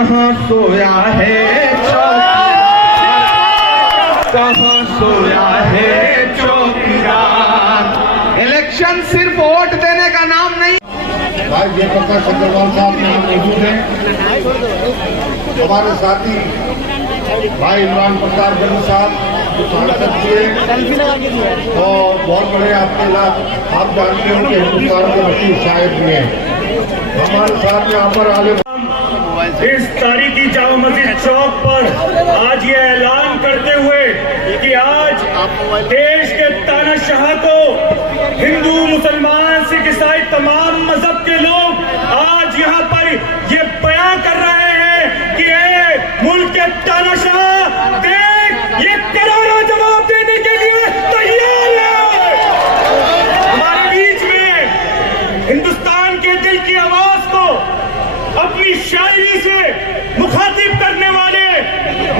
कहाँ सोया है कहाँ सोया है चौकीदार। इलेक्शन सिर्फ वोट देने का नाम नहीं। भाई जयप्रकाश अग्रवाल साहब यहाँ मौजूद हैं, हमारे साथी भाई इमरान प्रताप गढ़ी साहब सांसद हुए और बहुत बड़े आपके आप जानते हो कि हिंदुस्तान के वकील साहब भी हैं हमारे साथ यहाँ पर आगे। इस तारीखी जामा मस्जिद चौक पर आज ये ऐलान करते हुए कि आज देश के तानाशाह को हिंदू मुसलमान सिख ईसाई तमाम मजहब के लोग आज यहाँ पर ये बयां कर रहे हैं कि ये मुल्क के तानाशाह देख ये करारा जवाब देने के लिए तैयार है। हमारे बीच में हिंदुस्तान के दिल की आवाज को अपनी शायरी से मुखातिब करने वाले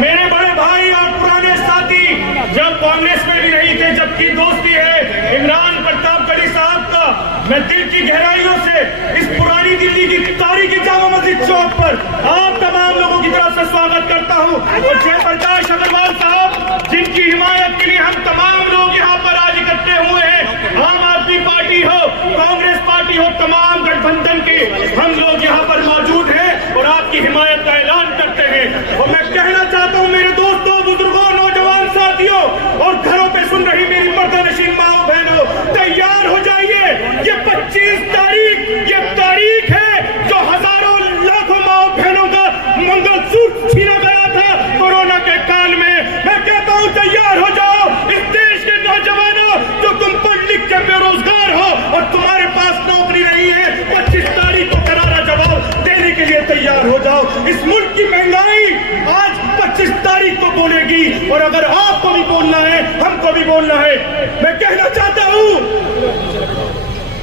मेरे बड़े भाई और पुराने साथी, जब कांग्रेस में भी नहीं थे जबकि दोस्ती है, इमरान प्रताप गढ़ी साहब का मैं दिल की गहराइयों से इस पुरानी दिल्ली की तारीखी जामा मस्जिद चौक पर आप तमाम लोगों की तरफ से स्वागत करता हूं। और जयप्रकाश अग्रवाल साहब जिनकी हिमायत के लिए हम तमाम लोग यहाँ पर आज इकट्ठे हुए हैं, आम आदमी पार्टी हो, कांग्रेस पार्टी हो, तमाम गठबंधन के हम लोग यहाँ पर मौजूद हैं और आपकी हिमायत का ऐलान करते हैं। और मैं कहना चाहता हूँ मेरे दोस्तों, बुजुर्गों, नौजवान साथियों और घरों पे सुन रही मेरी मर्दानशीन माओ बहनों, तैयार हो जाइए। ये 25 तारीख ये तारीख है जो हजारों लाखों माओ बहनों का मंगलसूत्र छीना गया था कोरोना के काल में। मैं कहता हूँ तैयार हो जाओ इस देश के नौजवानों जो तुम पढ़ लिख के बेरोजगार हो और तुम्हारे पास नौकरी नहीं है, 25 तारीख को करारा जवाब देने के लिए तैयार हो जाओ। इस मुल्क की महंगाई आज 25 तारीख को बोलेगी और अगर आपको भी बोलना है, हमको भी बोलना है। मैं कहना चाहता हूँ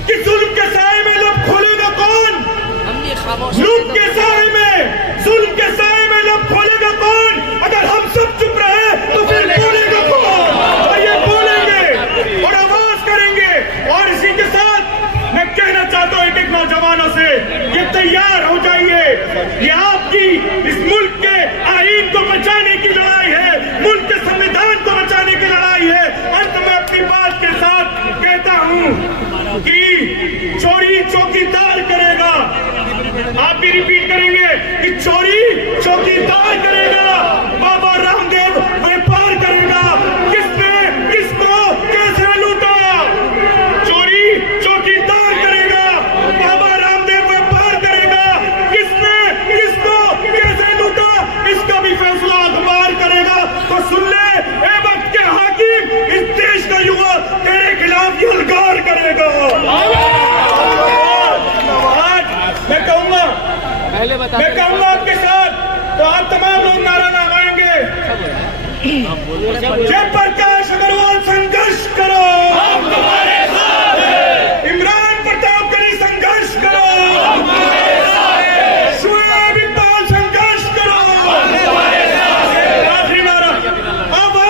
कि जुल्म के साए में लब खोलेगा कौन? जुल्म के साए में, जुल्म के साए में लब खोलेगा कौन? अगर हम सब चुप रहे तो फिर बोलेगा कौन? और ये बोलेंगे और आवाज करेंगे। और इसी के साथ मैं कहना चाहता हूँ एक नौजवानों से, ये तैयार हो जाइए। ये आपकी इस मुल्क के आईन को बचाने की लड़ाई है, मुल्क के संविधान को बचाने की लड़ाई है। अंत में अपनी बात के साथ कहता हूँ कि चोरी चौकीदार करेगा। आप भी रिपीट करेंगे कि चोरी चौकीदार करेगा, बाबा रामदेव व्यापार करेगा। किसने किसको कैसे लूटा? चोरी चौकीदार करेगा, बाबा रामदेव व्यापार करेगा। किसने किसको कैसे लूटा इसका भी फैसला अखबार करेगा। तो सुन ले ए वक्त के हाकिम, इस देश का युवा तेरे खिलाफ यलगार करेगा। मैं कहूँगा आपके साथ, तो आप तमाम लोग नारा लगाएंगे, जयप्रकाश अग्रवाल संघर्ष करो, हम तुम्हारे साथ हैं। इमरान प्रताप गढ़ी संघर्ष करो, हम तुम्हारे साथ हैं। शुएब इकबाल संघर्ष करो, हम तुम्हारे साथ हैं। आखिरी नारा, आवाज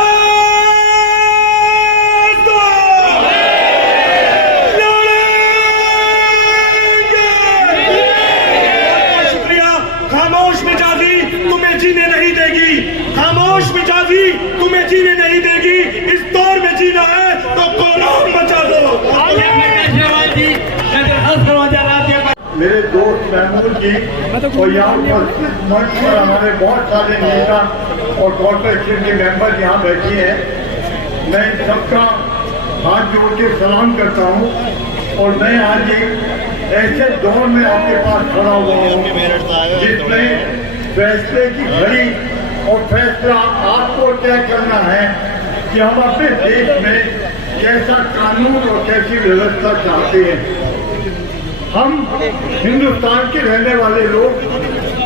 दो, खामोश मिजाजी तुम्हें जीने नहीं देगी, खामोश मिजाजी तुम्हें जीने नहीं देगी। इस दौर में जीना है तो कोलाहल मचा दो। मेरे दोस्त महमूद जी और यहाँ पर मंच पर हमारे बहुत सारे नेता और कॉर्पोरेशन के मेंबर यहाँ बैठे हैं। मैं सबका हाथ जोड़ के सलाम करता हूँ और मैं आज एक ऐसे दौर में आपके पास खड़ा हुआ हूँ जिसमें फैसले की घड़ी और फैसला आपको तय करना है कि हम अपने देश में कैसा कानून और कैसी व्यवस्था चाहते हैं। हम हिंदुस्तान के रहने वाले लोग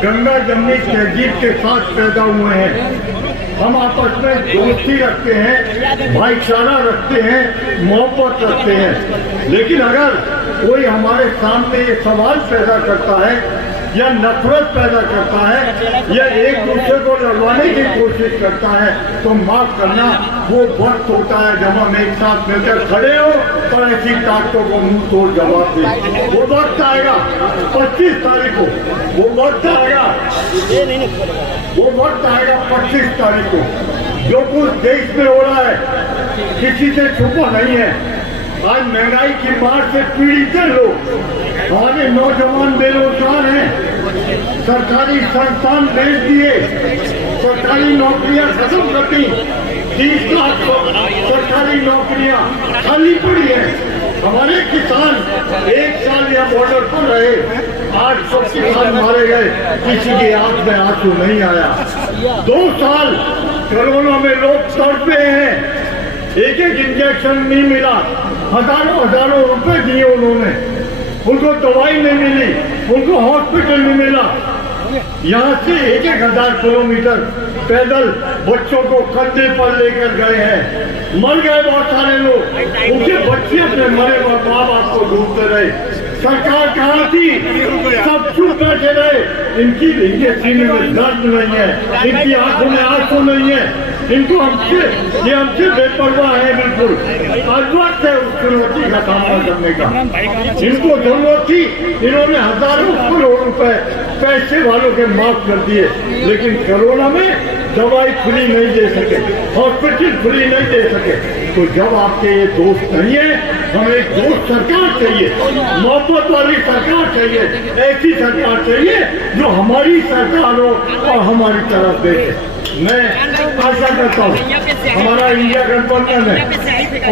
गंगा जमनी तहजीब के साथ पैदा हुए हैं। हम आपस में दोस्ती रखते हैं, भाईचारा रखते हैं, मोहब्बत रखते हैं। लेकिन अगर कोई हमारे सामने ये सवाल पैदा करता है या नफरत पैदा करता है या एक दूसरे को लड़वाने की कोशिश करता है, तो माफ करना, वो वक्त होता है जब हम एक साथ मिलकर खड़े हो और ऐसी ताकतों को मुंह तोड़ जवाब दें। वो वक्त आएगा 25 तारीख को, वो वक्त आएगा 25 तारीख को। जो कुछ देश में हो रहा है किसी से छुपा नहीं है। आज महंगाई की मार से पीड़ित है लोग, हमारे नौजवान बेरोजगार हैं, सरकारी संस्थान बेच दिए, सरकारी नौकरियां खत्म कर दी, 30 लाख सरकारी नौकरियां खाली पड़ी है। हमारे किसान 1 साल या बॉर्डर पर रहे, 800 किसान मारे गए, किसी की आंख में आंसू नहीं आया। 2 साल कोरोना में लोग तड़पे हैं, एक इंजेक्शन नहीं मिला, हजारों रुपए दिए उन्होंने, उनको दवाई नहीं मिली, उनको हॉस्पिटल नहीं मिला। यहाँ से 1,000 किलोमीटर पैदल बच्चों को कंधे पर लेकर गए हैं, मर गए बहुत सारे लोग, उनके बच्चे अपने मरे माँ बाप को ढूंढते रहे। सरकार कहाँ थी? सब चुप बैठे रहे। इनके सीने में दर्द नहीं है, इनकी आंखों में आंसू नहीं है, इनको हमसे बेपरवाह है बिल्कुल। जरूरत है उस चुनौती का सामना करने का, इनको जरूरत थी। इन्होंने हजारों करोड़ रुपए पैसे वालों के माफ कर दिए, लेकिन कोरोना में दवाई फ्री नहीं दे सके, हॉस्पिटल फ्री नहीं दे सके। तो जब आपके ये दोस्त नहीं है, हमें एक दोस्त सरकार चाहिए, मोहब्बत वाली सरकार चाहिए, ऐसी सरकार चाहिए जो हमारी सरकार हो और हमारी तरफ देखे। मैं आशा करता हूँ हमारा इंडिया गठबंधन है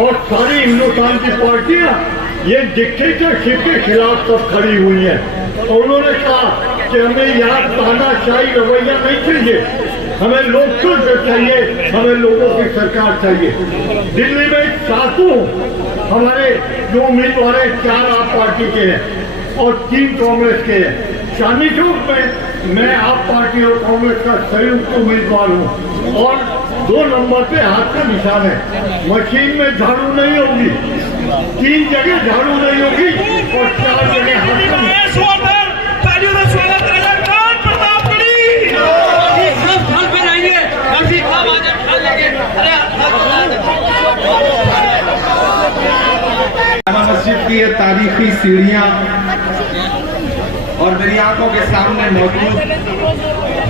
और सारी हिंदुस्तान की पार्टियां ये डिक्टेटरशिप के खिलाफ सब खड़ी हुई हैं। और उन्होंने कहा कि हमें यहाँ तानाशाही रवैया नहीं चाहिए, हमें लोकतंत्र चाहिए, हमें लोगों की सरकार चाहिए। दिल्ली में 7 हमारे जो उम्मीदवार हैं 4 आप पार्टी के हैं और 3 कांग्रेस के हैं। चांदनी चौक में मैं आप पार्टी और कांग्रेस का संयुक्त उम्मीदवार हूँ और 2 नंबर पे हाथ का निशान है। मशीन में झाड़ू नहीं होगी, 3 जगह झाड़ू नहीं होगी और 4 जगह हाथ का निशान। मस्जिद की ये तारीखी सीढ़ियां और मेरी आंखों के सामने मौजूद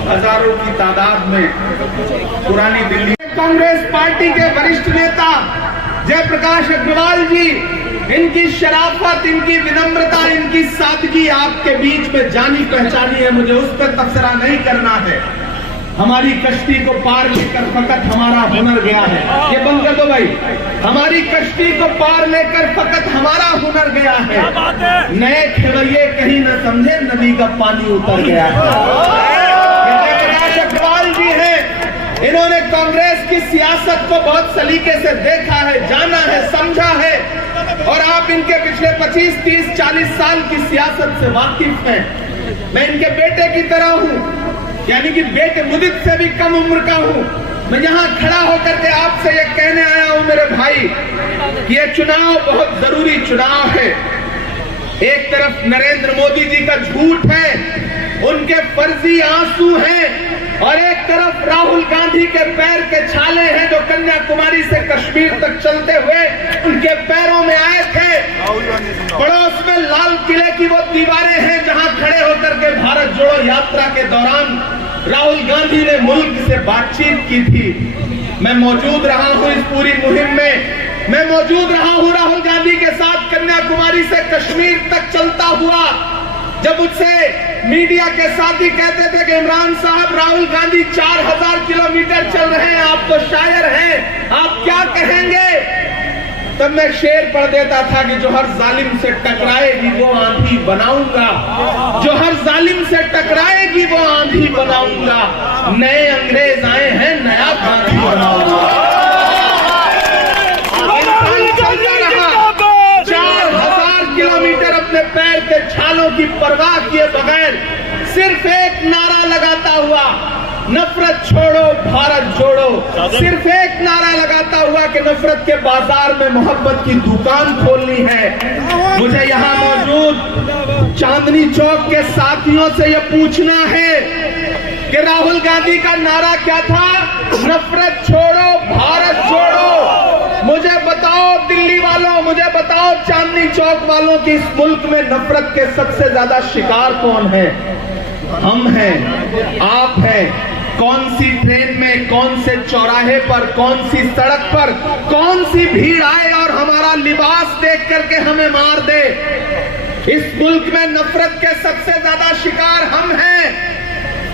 हजारों की तादाद में पुरानी दिल्ली कांग्रेस पार्टी के वरिष्ठ नेता जयप्रकाश अग्रवाल जी, इनकी शराफत, इनकी विनम्रता, इनकी सादगी आपके बीच में जानी पहचानी है, मुझे उस पर तबसरा नहीं करना है। हमारी कश्ती को पार लेकर फकत हमारा हुनर गया है, ये बंद कर दो भाई। हमारी कश्ती को पार लेकर फकत हमारा हुनर गया है, नए खेवैये कहीं न समझे नदी का पानी उतर गया है। जयप्रकाश अग्रवाल जी हैं, इन्होंने कांग्रेस की सियासत को बहुत सलीके से देखा है, जाना है, समझा है और आप इनके पिछले 25, 30, 40 साल की सियासत से वाकिफ हैं। मैं इनके बेटे की तरह हूं, यानी कि बेटे मुदित से भी कम उम्र का हूं। मैं यहाँ खड़ा होकर के आपसे ये कहने आया हूं मेरे भाई कि ये चुनाव बहुत जरूरी चुनाव है। एक तरफ नरेंद्र मोदी जी का झूठ है, उनके फर्जी आंसू हैं और एक तरफ राहुल गांधी के पैर के छाले हैं जो कन्याकुमारी से कश्मीर तक चलते हुए उनके पैरों में आए थे। पड़ोस में लाल किले की वो दीवारें हैं जहां खड़े होकर के भारत जोड़ो यात्रा के दौरान राहुल गांधी ने मुल्क से बातचीत की थी। मैं मौजूद रहा हूं इस पूरी मुहिम में, मैं मौजूद रहा हूं राहुल गांधी के साथ कन्याकुमारी से कश्मीर तक चलता हुआ। जब उससे मीडिया के साथी कहते थे कि इमरान साहब राहुल गांधी 4000 किलोमीटर चल रहे हैं, आप तो शायर हैं, आप क्या कहेंगे? तब मैं शेर पढ़ देता था कि जो हर जालिम से टकराएगी वो आंधी बनाऊंगा, जो हर जालिम से टकराएगी वो आंधी बनाऊंगा, नए अंग्रेज आए हैं नया गांधी बनाऊंगा। 4000 किलोमीटर अपने पैर के छालों की परवाह किए बगैर सिर्फ एक नारा लगाता हुआ नफरत छोड़ो भारत जोड़ो, सिर्फ एक नारा लगाता हुआ कि नफरत के बाजार में मोहब्बत की दुकान खोलनी है। मुझे यहाँ मौजूद चांदनी चौक के साथियों से यह पूछना है कि राहुल गांधी का नारा क्या था? नफरत छोड़ो भारत जोड़ो। मुझे बताओ दिल्ली वालों, मुझे बताओ चांदनी चौक वालों की इस मुल्क में नफरत के सबसे ज्यादा शिकार कौन है? हम हैं, आप हैं। कौन सी ट्रेन में, कौन से चौराहे पर, कौन सी सड़क पर कौन सी भीड़ आए और हमारा लिबास देख करके हमें मार दे? इस मुल्क में नफरत के सबसे ज्यादा शिकार हम हैं।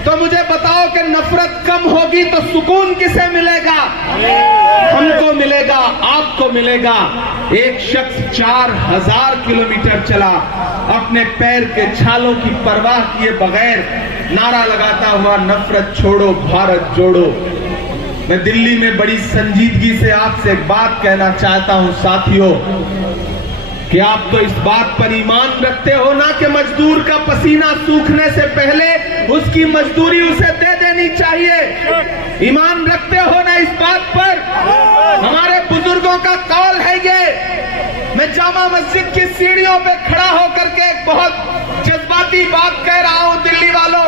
तो मुझे बताओ कि नफरत कम होगी तो सुकून किसे मिलेगा? हमको मिलेगा, आपको मिलेगा। एक शख्स 4000 किलोमीटर चला, अपने पैर के छालों की परवाह किए बगैर नारा लगाता हुआ नफरत छोड़ो भारत जोड़ो। मैं दिल्ली में बड़ी संजीदगी से आपसे एक बात कहना चाहता हूं साथियों, कि आप तो इस बात पर ईमान रखते हो ना कि मजदूर का पसीना सूखने से पहले उसकी मजदूरी उसे दे देनी चाहिए। ईमान रखते हो ना इस बात पर? हमारे बुजुर्गों का कौल है ये। मैं जामा मस्जिद की सीढ़ियों पे खड़ा होकर के एक बहुत जज्बाती बात कह रहा हूं दिल्ली वालों,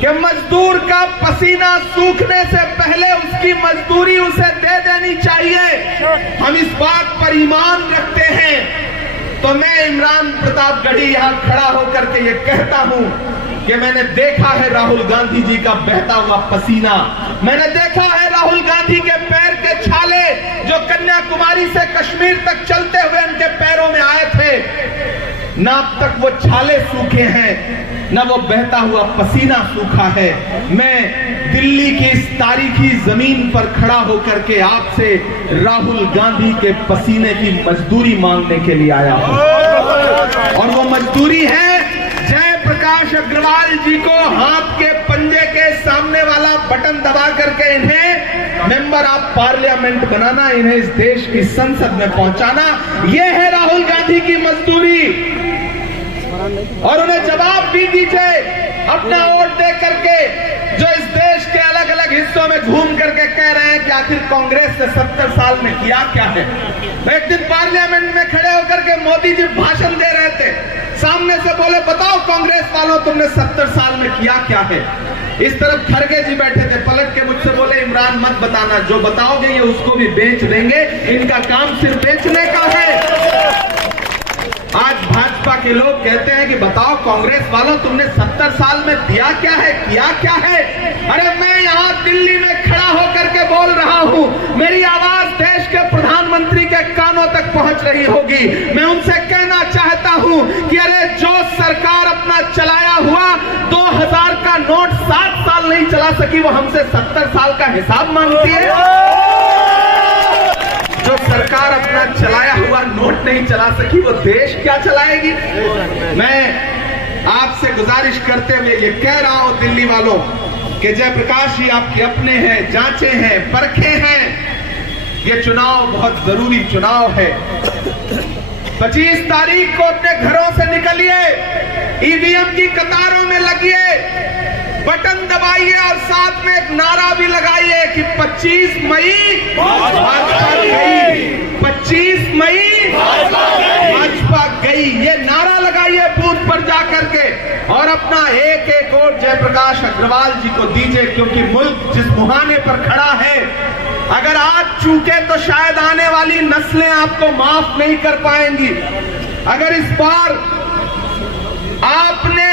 कि मजदूर का पसीना सूखने से पहले उसकी मजदूरी उसे दे देनी चाहिए। हम इस बात पर ईमान रखते हैं। तो मैं इमरान प्रताप गढ़ी यहां खड़ा होकर के ये कहता हूं कि मैंने देखा है राहुल गांधी जी का बहता हुआ पसीना, मैंने देखा है राहुल गांधी के पैर के छाले जो कन्याकुमारी से कश्मीर तक चलते हुए उनके पैरों में आए थे। ना अब तक वो छाले सूखे हैं, न वो बहता हुआ पसीना सूखा है। मैं दिल्ली की इस तारीखी जमीन पर खड़ा होकर के आपसे राहुल गांधी के पसीने की मजदूरी मांगने के लिए आया हूं, और वो मजदूरी है जयप्रकाश अग्रवाल जी को हाथ के पंजे के सामने वाला बटन दबा करके इन्हें मेंबर ऑफ पार्लियामेंट बनाना, इन्हें इस देश की संसद में पहुंचाना। यह है राहुल गांधी की मजदूरी। और उन्हें जवाब भी दीजिए अपना वोट दे करके, जो इस देश के अलग अलग हिस्सों में घूम करके कह रहे हैं कि आखिर कांग्रेस ने 70 साल में किया क्या है। एक दिन पार्लियामेंट में खड़े होकर के मोदी जी भाषण दे रहे थे, सामने से बोले बताओ कांग्रेस वालों तुमने 70 साल में किया क्या है। इस तरफ खरगे जी बैठे थे, पलट के मुझसे बोले इमरान मत बताना, जो बताओगे ये उसको भी बेच देंगे, इनका काम सिर्फ बेचने का है। आज भाजपा के लोग कहते हैं कि बताओ कांग्रेस वालों तुमने 70 साल में दिया क्या है, किया क्या है। अरे मैं यहाँ दिल्ली में खड़ा होकर के बोल रहा हूँ, मेरी आवाज देश के प्रधानमंत्री के कानों तक पहुंच रही होगी। मैं उनसे कहना चाहता हूँ कि अरे जो सरकार अपना चलाया हुआ 2000 का नोट 7 साल नहीं चला सकी, वो हमसे 70 साल का हिसाब मांगती है। जो सरकार अपना चलाया हुआ नोट नहीं चला सकी, वो देश क्या चलाएगी। मैं आपसे गुजारिश करते हुए ये कह रहा हूं दिल्ली वालों कि जयप्रकाश जी आपके अपने हैं, जांचे हैं, परखे हैं। ये चुनाव बहुत जरूरी चुनाव है। 25 तारीख को अपने घरों से निकलिए, ईवीएम की कतारों में लगिए, बटन दबाइए और साथ में एक नारा भी लगाइए कि 25 मई भाजपा गई, 25 मई भाजपा गई। ये नारा लगाइए बूथ पर जाकर के, और अपना एक एक वोट जयप्रकाश अग्रवाल जी को दीजिए, क्योंकि मुल्क जिस मुहाने पर खड़ा है, अगर आज चूके तो शायद आने वाली नस्लें आपको माफ नहीं कर पाएंगी। अगर इस बार आपने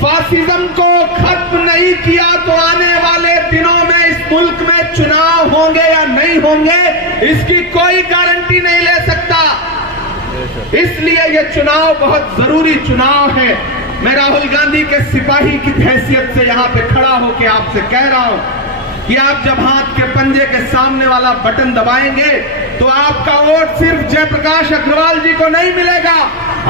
फासिज्म को खत्म नहीं किया तो आने वाले दिनों में इस मुल्क में चुनाव होंगे या नहीं होंगे, इसकी कोई गारंटी नहीं ले सकता। इसलिए यह चुनाव बहुत जरूरी चुनाव है। मैं राहुल गांधी के सिपाही की हैसियत से यहां पे खड़ा होकर आपसे कह रहा हूं कि आप जब हाथ के पंजे के सामने वाला बटन दबाएंगे तो आपका वोट सिर्फ जयप्रकाश अग्रवाल जी को नहीं मिलेगा,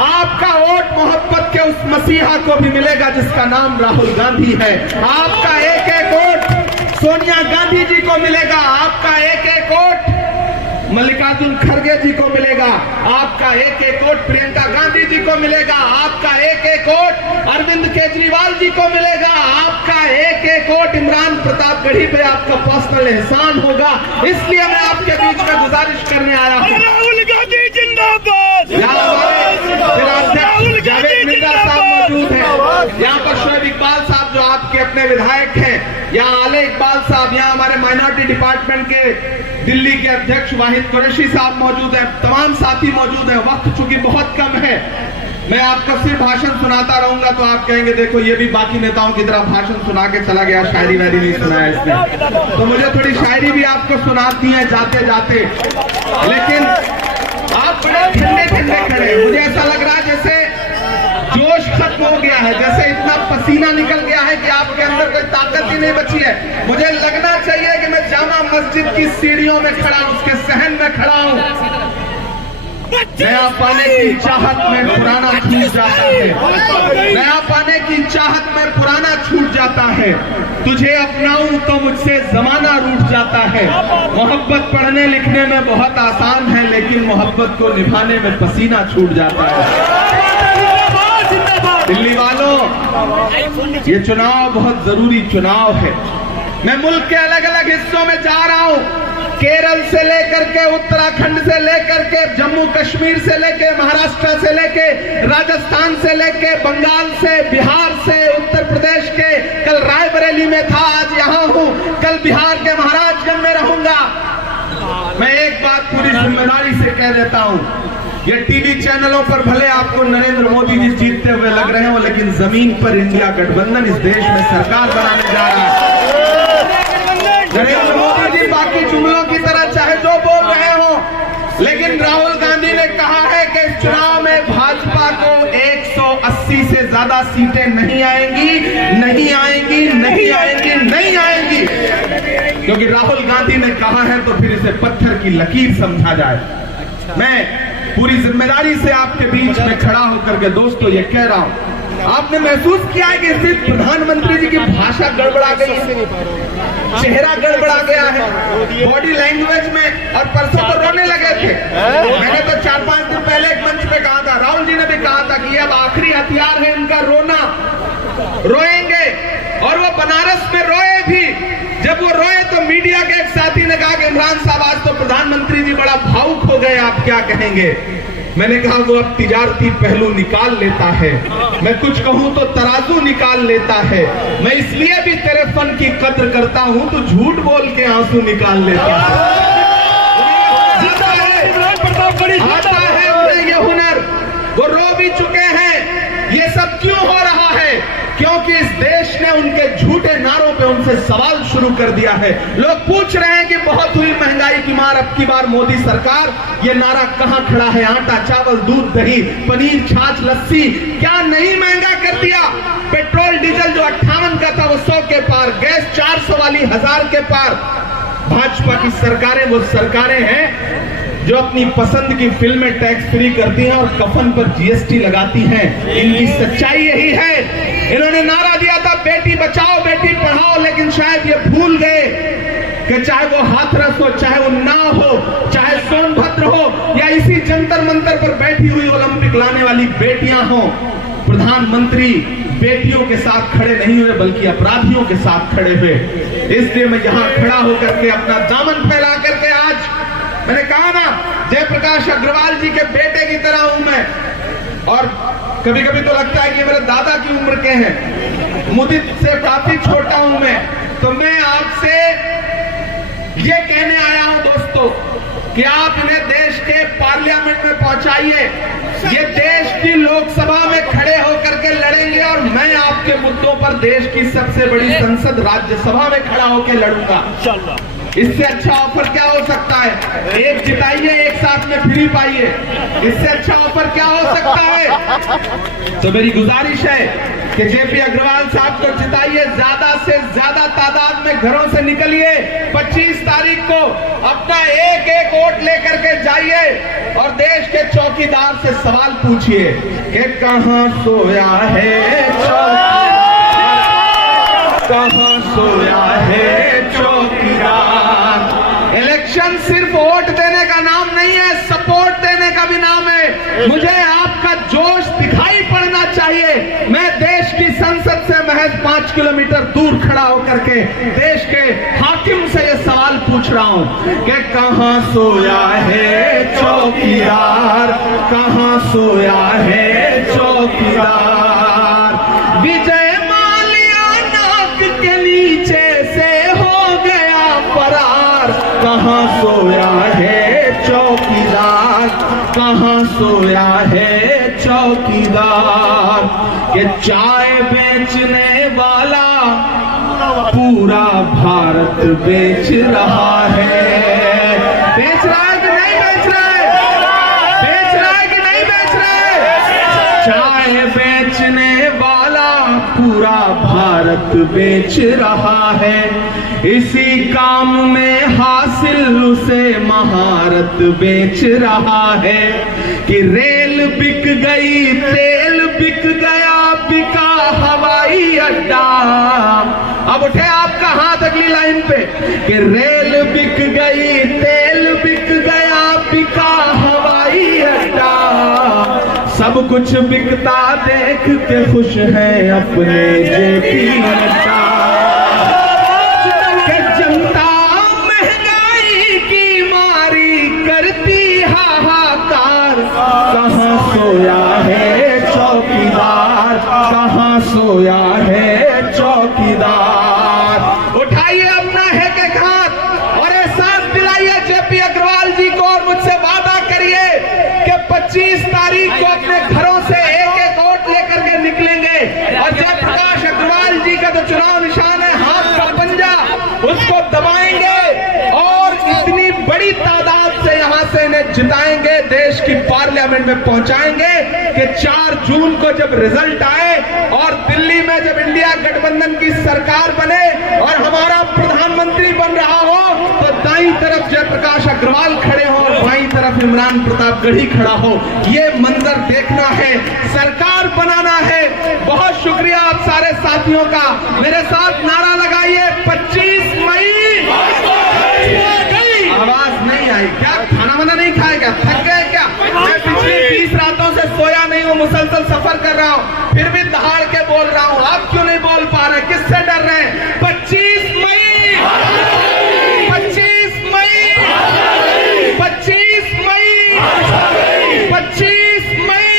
आपका वोट मोहब्बत के उस मसीहा को भी मिलेगा जिसका नाम राहुल गांधी है। आपका एक एक वोट सोनिया गांधी जी को मिलेगा, आपका एक एक वोट मल्लिकार्जुन खड़गे जी को मिलेगा, आपका एक एक वोट प्रियंका गांधी जी को मिलेगा, आपका एक एक वोट अरविंद केजरीवाल जी को मिलेगा, आपका एक वोट इमरान प्रतापगढ़ी पे आपका पर्सनल एहसान होगा, इसलिए मैं आपके बीच में गुजारिश करने आया हूँ। राहुल गांधी जिंदाबाद। यहाँ हमारे जावेद मिर्जा साहब मौजूद हैं, यहाँ पर शोएब इकबाल साहब जो आपके अपने विधायक हैं, यहाँ आले इकबाल साहब, यहाँ हमारे माइनॉरिटी डिपार्टमेंट के दिल्ली के अध्यक्ष वाहिद कुरैशी साहब मौजूद हैं, तमाम साथी मौजूद हैं। वक्त चूंकि बहुत कम है, मैं आपका सिर्फ भाषण सुनाता रहूंगा तो आप कहेंगे देखो ये भी बाकी नेताओं की तरह भाषण सुना के चला गया, शायरी वायरी नहीं सुनाया इसने। तो मुझे थोड़ी शायरी भी आपको सुनाती है जाते जाते, लेकिन आप बड़े ठंडे ठंडे खड़े, मुझे ऐसा लग रहा है जैसे जोश खत्म हो गया है, जैसे इतना पसीना निकल गया है कि आपके अंदर कोई ताकत ही नहीं बची है। मुझे लगना चाहिए कि मैं जामा मस्जिद की सीढ़ियों में खड़ा हूं, उसके सहन में खड़ा हूं। नया पाने की चाहत में पुराना छूट जाता है, नया पाने की चाहत में पुराना छूट जाता है। तुझे अपनाऊं तो मुझसे जमाना रूठ जाता है। मोहब्बत पढ़ने लिखने में बहुत आसान है, लेकिन मोहब्बत को निभाने में पसीना छूट जाता है। दिल्ली वालों, ये चुनाव बहुत जरूरी चुनाव है। मैं मुल्क के अलग अलग हिस्सों में जा रहा हूं, केरल से लेकर के, उत्तराखंड से लेकर के, जम्मू कश्मीर से लेके, महाराष्ट्र से लेके, राजस्थान से लेके, बंगाल से, बिहार से, उत्तर प्रदेश के, कल रायबरेली में था, आज यहां हूं, कल बिहार के महाराजगंज में रहूंगा। मैं एक बात पूरी जिम्मेदारी से कह देता हूं, ये टीवी चैनलों पर भले आपको नरेंद्र मोदी जी जीतते हुए लग रहे हो, लेकिन जमीन पर इंडिया गठबंधन इस देश में सरकार बनाने जा रहा है। नरेंद्र मोदी जी बाकी जुमलों की तरह चाहे जो बोल रहे हो, लेकिन राहुल गांधी ने कहा है कि इस चुनाव में भाजपा को 180 से ज्यादा सीटें नहीं आएंगी, नहीं आएंगी, नहीं आएंगी, नहीं आएंगी। क्योंकि राहुल गांधी ने कहा है तो फिर इसे पत्थर की लकीर समझा जाए। मैं पूरी जिम्मेदारी से आपके बीच में खड़ा होकर के दोस्तों ये कह रहा हूं, आपने महसूस किया है कि सिर्फ प्रधानमंत्री जी की भाषा गड़बड़ा गई है, चेहरा गड़बड़ा गया है, बॉडी लैंग्वेज में, और परसों तो रोने लगे थे। मैंने तो 4-5 दिन पहले एक मंच पे कहा था, राहुल जी ने भी कहा था कि अब आखिरी हथियार है इनका रोना, रोएंगे, और वो बनारस में रोए भी। जब वो रोए तो मीडिया के एक साथी ने कहा कि इमरान साहब आज तो प्रधानमंत्री जी बड़ा भावुक हो गए, आप क्या कहेंगे? मैंने कहा वो अब तिजारती पहलू निकाल लेता है, मैं कुछ कहूं तो तराजू निकाल लेता है। मैं इसलिए भी तेरे फन की कद्र करता हूं, तो झूठ बोल के आंसू निकाल लेता है। आता है उन्हें ये हुनर, वो रो भी चुके हैं। ये सब क्यों हो रहा है? क्योंकि इस देश ने उनके झूठे नारों पे उनसे सवाल शुरू कर दिया है। लोग पूछ रहे हैं कि बहुत हुई महंगाई की मार, अब की बार मोदी सरकार, ये नारा कहां खड़ा है? आटा, चावल, दूध, दही, पनीर, छाछ, लस्सी क्या नहीं महंगा कर दिया? पेट्रोल डीजल जो 58 का था वो 100 के पार, गैस 400 वाली 1000 के पार। भाजपा की सरकारें वो सरकारें हैं जो अपनी पसंद की फिल्में टैक्स फ्री करती हैं और कफन पर जीएसटी लगाती हैं। इनकी सच्चाई यही है। इन्होंने नारा दिया था बेटी बचाओ बेटी पढ़ाओ, लेकिन शायद ये भूल गए कि चाहे वो हाथरस हो, चाहे वो नाव हो, चाहे सोनभद्र हो, या इसी जंतर मंतर पर बैठी हुई ओलंपिक लाने वाली बेटियां हो, प्रधानमंत्री बेटियों के साथ खड़े नहीं हुए बल्कि अपराधियों के साथ खड़े हुए। इसलिए मैं यहां खड़ा होकर के अपना दामन फैला करके, आज मैंने कहा ना, जयप्रकाश अग्रवाल जी के बेटे की तरह हूं मैं, और कभी कभी तो लगता है कि मेरे दादा की उम्र के हैं, मुदित से काफी छोटा हूं मैं। तो मैं आपसे ये कहने आया हूं दोस्तों कि आप इन्हें देश के पार्लियामेंट में पहुंचाइए। ये देश की लोकसभा में खड़े होकर के लड़ेंगे, और मैं आपके मुद्दों पर देश की सबसे बड़ी संसद राज्यसभा में खड़ा होकर लड़ूंगा। इससे अच्छा ऑफर क्या हो सकता है? एक जिताइए, एक साथ में फ्री पाइए। इससे अच्छा ऑफर क्या हो सकता है? तो मेरी गुजारिश है कि जेपी अग्रवाल साहब को जिताइए, ज्यादा से ज्यादा तादाद में घरों से निकलिए। 25 तारीख को अपना एक एक वोट लेकर के जाइए और देश के चौकीदार से सवाल पूछिए कि कहां सोया है चौकीदार, कहां सोया है चौकीदार। इलेक्शन सिर्फ वोट देने का नाम नहीं है, सपोर्ट देने का भी नाम है। मुझे आपका जोश दिखाई पड़ना चाहिए। मैं देश की संसद से महज 5 5 किलोमीटर दूर खड़ा होकर के देश के हाकिम से ये सवाल पूछ रहा हूं कि कहां सोया है चौकीदार, कहां सोया है चौकीदार। विजय माल्या नाक के नीचे से हो गया फरार, कहां सोया है चौकीदार, कहां सोया है चौकीदार। ये चाय बेचने वाला पूरा भारत बेच रहा है। बेच रहा है कि नहीं बेच रहा है? बेच रहा है कि नहीं बेच रहा है? चाय बेचने वाला पूरा भारत बेच रहा है। इसी काम में हासिल उसे महारत बेच रहा है कि रेल बिक गई, तेल बिक गया, बिका हवाई अड्डा। अब उठे आपका हाथ अगली लाइन पे कि रेल बिक गई, तेल बिक गया, बिका हवाई अड्डा। सब कुछ बिकता देख के खुश है अपने जेपी नड्डा। जनता महंगाई की मारी करती हाहाकार, कहां सोया है चौकीदार, कहां सोया है चौकीदार। उठाइए अपना है के हाथ और एहसास दिलाइए जेपी अग्रवाल जी को और मुझसे वादा करिए कि 25 तारीख को अपने घरों से एक एक वोट लेकर के निकलेंगे और जयप्रकाश अग्रवाल जी का जो चुनाव निशान है हाथ का पंजा, उसको दबाएंगे और इतनी बड़ी तादाद से यहां से इन्हें जिताएंगे, देश की पार्लियामेंट में पहुंचाएंगे कि 4 जून को जब रिजल्ट आए और दिल्ली में जब इंडिया गठबंधन की सरकार बने और हमारा प्रधानमंत्री बन रहा हो तो दाईं तरफ जयप्रकाश अग्रवाल खड़े हो और बाईं तरफ इमरान प्रतापगढ़ी खड़ा हो। ये मंजर देखना है, सरकार बनाना है। बहुत शुक्रिया आप सारे साथियों का। मेरे साथ नारा लगाइए 25 मई। आवाज नहीं आई क्या? खाना वाना नहीं खाए क्या? थक गए क्या? मैं पिछली 20 रातों से सोया नहीं हूँ, मुसलसल सफर कर रहा हूँ, फिर भी दहाड़ के बोल रहा हूँ। आप क्यों नहीं बोल पा रहे? किससे डर रहे हैं? 25 मई, 25 मई, 25 मई, 25 मई।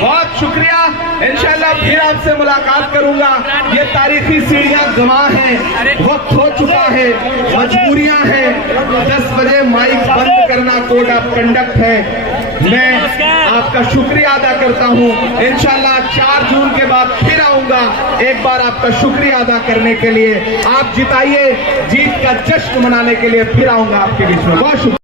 बहुत शुक्रिया। इंशाल्लाह फिर आपसे मुलाकात करूंगा। ये तारीखी सीढ़ियां गंवा है, वक्त हो चुका है, मजबूरियां हैं। 10 बजे माइक बंद करना कोड ऑफ कंडक्ट है। मैं आपका शुक्रिया अदा करता हूं। इंशाल्लाह 4 जून के बाद फिर आऊंगा एक बार आपका शुक्रिया अदा करने के लिए। आप जिताइए, जीत का जश्न मनाने के लिए फिर आऊंगा आपके बीच में। बहुत शुक्रिया।